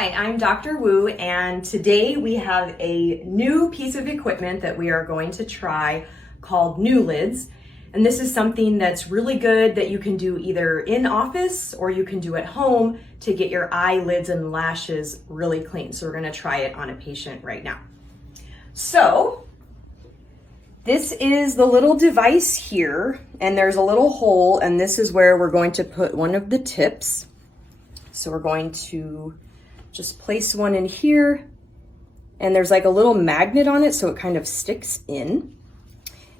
Hi, I'm Dr. Wu, and today we have a new piece of equipment that we are going to try called NuLids. And this is something that's really good that you can do either in office or you can do at home to get your eyelids and lashes really clean. So we're going to try it on a patient right now. So this is the little device here, and there's a little hole, and this is where we're going to put one of the tips. So we're going to just place one in here, and there's like a little magnet on it so it kind of sticks in.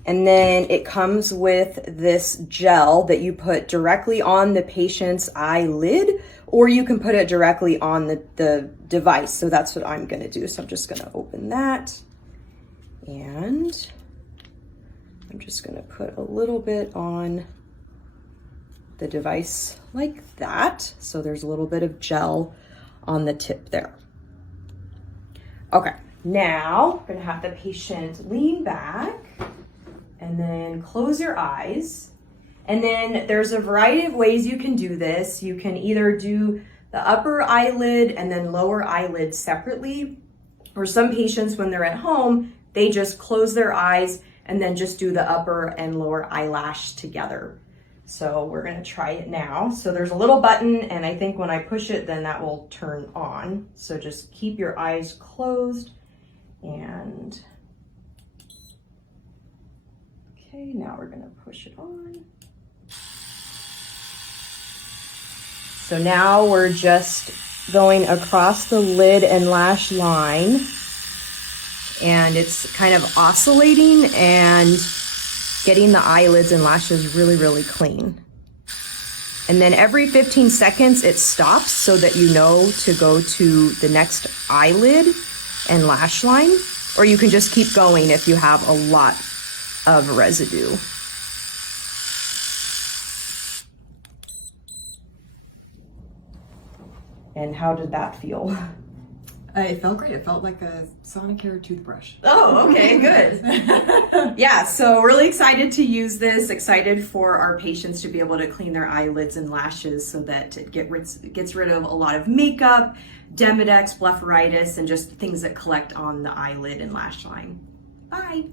And then it comes with this gel that you put directly on the patient's eyelid, or you can put it directly on the device. So that's what I'm gonna do. So I'm just gonna open that, and I'm just gonna put a little bit on the device like that. So there's a little bit of gel on the tip there. Okay, now we're gonna have the patient lean back and then close your eyes. And then there's a variety of ways you can do this. You can either do the upper eyelid and then lower eyelid separately, or some patients when they're at home, they just close their eyes and then just do the upper and lower eyelash together. So we're gonna try it now. So there's a little button, and I think when I push it, then that will turn on. So just keep your eyes closed, and okay, now we're gonna push it on. So now we're just going across the lid and lash line, and it's kind of oscillating and getting the eyelids and lashes really, really clean. And then every 15 seconds it stops so that you know to go to the next eyelid and lash line, or you can just keep going if you have a lot of residue. And how did that feel? It felt great. It felt like a Sonicare toothbrush. Oh, okay, good. Yeah, so really excited to use this, excited for our patients to be able to clean their eyelids and lashes so that it gets rid of a lot of makeup, Demodex, blepharitis, and just things that collect on the eyelid and lash line. Bye.